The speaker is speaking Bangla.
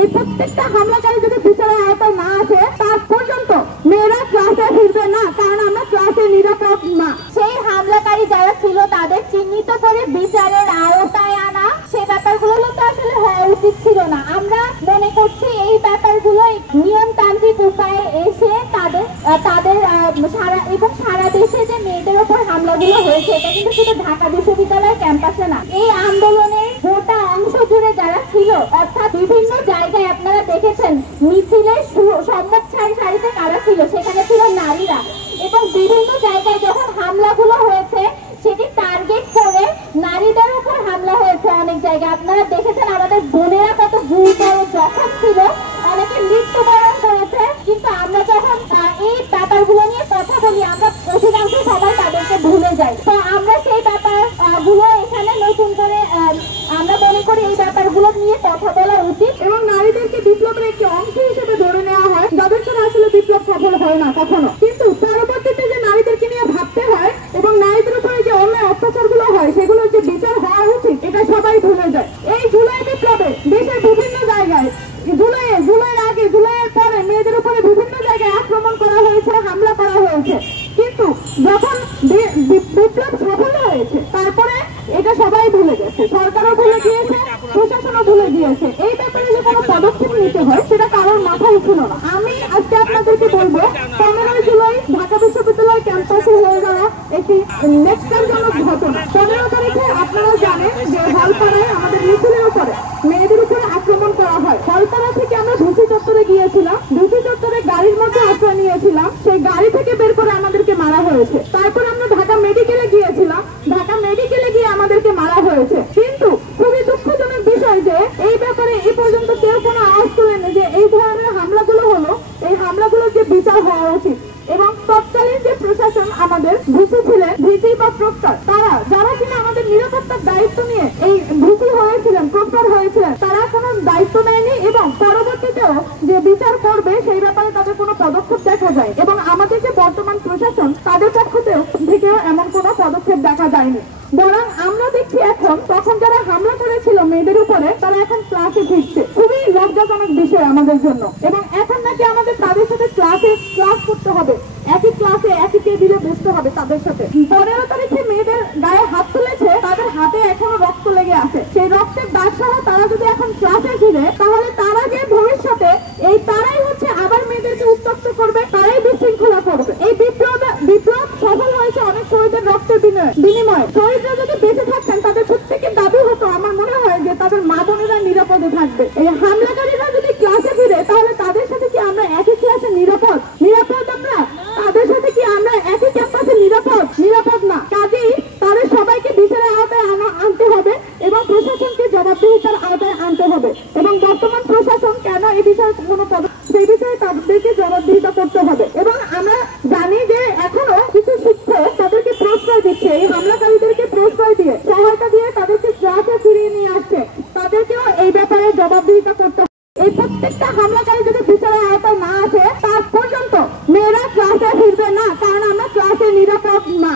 এই প্রত্যেকটা হামলাকারী যদি বিচারের আওতায় না আসে তার পর্যন্ত মেয়েরা ক্লাসে ফিরবে না, কারণ আমরা ক্লাসে নিরাপদ না। সেই হামলাকারী যারা ছিল তাদের চিহ্নিত করে বিচারের আওতায় আনা, সে ব্যাপারগুলো তো আসলে হওয়া উচিত ছিল না। আমরা মনে করছি এই ব্যাপারগুলো নিয়মতান্ত্রিক উপায়ে এসে তাদের সারা দেশে যে মেয়েদের ওপর হামলাগুলো হয়েছে, এটা কিন্তু শুধু ঢাকা বিশ্ববিদ্যালয় ক্যাম্পাসে না, এই আন্দোলনের গোটা অংশ জুড়ে যারা ছিল, অর্থাৎ বিভিন্ন জায়গায় আপনারা দেখেছেন মিছিলের সম্মুখ সারিতে কারা ছিল, সেখানে ছিল নারীরা। এবং বিভিন্ন জায়গায় যখন হামলাগুলো হয়েছে সেটি টার্গেট করে নারীদের উপর হামলা হয়েছে। অনেক জায়গায় আপনারা দেখেছেন আমাদের বোনেরা কত গুরুতর জখম ছিল, অনেকে মৃত্যুবরণ করেছে। কিন্তু আমরা যখন এই ব্যাপারগুলো নিয়ে কথা বলি, আমরা অধিকাংশ সবাই তাদেরকে ভুলে যাই। তো আমরা সেই ব্যাপারগুলো এখানে নতুন করে আমরা মনে করি এই ব্যাপারগুলো নিয়ে কথা বলা উচিত। এবং নারীদেরকে বিপ্লবের একটি অংশ হিসেবে ধরে নেওয়া হয়, যাদের দ্বারা আসলে বিপ্লব সফল হয় না কখনো। কিন্তু পরবর্তীতে যে নারীদেরকে নিয়ে ভাবতে হয় এবং নারীদের উপরে যে অন্যায় অত্যাচারগুলো হয় সেগুলো যে বিচার হওয়া উচিত, এটা সবাই ভুলে যায়। এই জুলাই বিপ্লবে দেশের বিভিন্ন জায়গায় জুলাইয়ের আগে জুলাইয়ের পরে মেয়েদের উপরে বিভিন্ন জায়গায় আক্রমণ করা হয়েছে, হামলা করা হয়েছে। কিন্তু যখন বিপ্লব সফল হয়েছে তারপরে এটা সবাই ভুলে গেছে, সরকারও ভুলে গিয়েছে, প্রশাসনও ভুলে গিয়েছে। এই ব্যাপারে যে কোনো পদক্ষেপ নিতে হয় সেটা কারোর মাথায় ছিল না। আমি আজকে আপনাদেরকে বলবো 15 জুলাই ঢাকা বিশ্ববিদ্যালয় ক্যাম্পাসে হয়ে যাওয়া একটি নেক্সটজনক ঘটনা। 15 তারিখে আপনারা জানেন যে হলপাড়ায় আমাদের মিছিলের উপরে মেয়েদের উপরে আক্রমণ করা হয়। হলপাড়া থেকে আমরা ভিসি চত্বরে গিয়েছিলাম, ভিসি চত্বরে গাড়ির মধ্যে আশ্রয় নিয়েছিলাম, সেই গাড়ি থেকে বের করে আমাদেরকে মারা হয়েছে। তারপর আমরা ঢাকা মেডিকেলে গিয়েছিলাম, ঢাকা মেডিকেলে গিয়ে আমাদেরকে মারা হয়েছে। কিন্তু খুবই দুঃখজনক বিষয় যে এই ব্যাপারে এই পর্যন্ত কেউ কোনো আওয়াজ তোলেনি যে এই ধরনের হামলাগুলো হলো, এই হামলাগুলোর যে বিচার হওয়া উচিত। এবং তৎকালীন যে প্রশাসন আমাদের ভিসি ছিলেন, ভিসি বা প্রক্টর, তারা যারা কিনা আমাদের নিরাপত্তার দায়িত্ব নিয়ে এই ভিসি হয়েছিলেন, প্রক্টর হয়েছিলেন, তারা কোনো দায়িত্ব নেয়নি এবং পরবর্তীতেও যে বিচার করবে সেই ব্যাপারে তাদের কোনো পদক্ষেপ দেখা যায়। এবং আমাদের যে বর্তমান প্রশাসন তাদের পক্ষ থেকেও এমন কোনো পদক্ষেপ দেখা যায়নি। বরং আমরা দেখছি এখন তখন যারা হামলা করেছিল মেয়েদের উপরে তারা এখন ক্লাসে ফিরছে। খুবই লজ্জাজনক বিষয় আমাদের জন্য। এবং এখন নাকি আমাদের তাদের সাথে ক্লাস করতে হবে, একই ক্লাসে একই টেবিলে বসতে হবে তাদের সাথে। 15 তারিখে মেয়েদের গায়ে হাত তুলেছে, তাদের হাতে এখনো রক্ত লেগে আছে। সেই রক্তের দাগ সহ তারা যদি এখন ক্লাসে ফিরে, তাহলে তারা যে ভবিষ্যতে তারাই হচ্ছে আবার মেয়েদেরকে উত্তপ্ত করবে, তারাই বিশৃঙ্খলা করবে। এই বিপ্লব সফল হয়েছে অনেক শহীদের রক্তের বিনিময়ে। শহীদরা যদি বেঁচে থাকতেন তাদের প্রত্যেকের দাবি হতো, আমার মনে হয় যে তাদের মা বোনেরা নিরাপদে থাকবে। এই হামলাকারীরা যদি ক্লাসে ফিরে তাহলে তাদের সাথে কি আমরা একই ক্লাসে নিরাপদ? আমরা তাদের সাথে কি আমরা একই ক্যাম্পাসে নিরাপদ না। কাজেই তাদের সবাইকে বিচারের আওতায় আনতে হবে এবং প্রশাসনকে জবাবদিহিতার আওতায় আনতে হবে। এবং বর্তমান প্রশাসন কেন এই বিষয়ে কোনো সেই বিষয়ে তাদেরকে জবাবদিহিতা করতে হবে। এবং আমরা জানি যে এখনো কিছু শিক্ষক তাদেরকে প্রশ্রয় দিচ্ছে, এই হামলাকারীদেরকে প্রশ্রয় দিয়ে সহায়তা দিয়ে তাদেরকে ক্লাসে ফিরিয়ে নিয়ে আসছে। তাদেরকেও এই ব্যাপারে জবাবদিহিতা করতে হবে। এই প্রত্যেকটা হামলাকারী যদি বিচারের আওতায় না আসে তার পর্যন্ত মেয়েরা ক্লাসে ফিরবে না, কারণ আমরা ক্লাসে নিরাপদ না।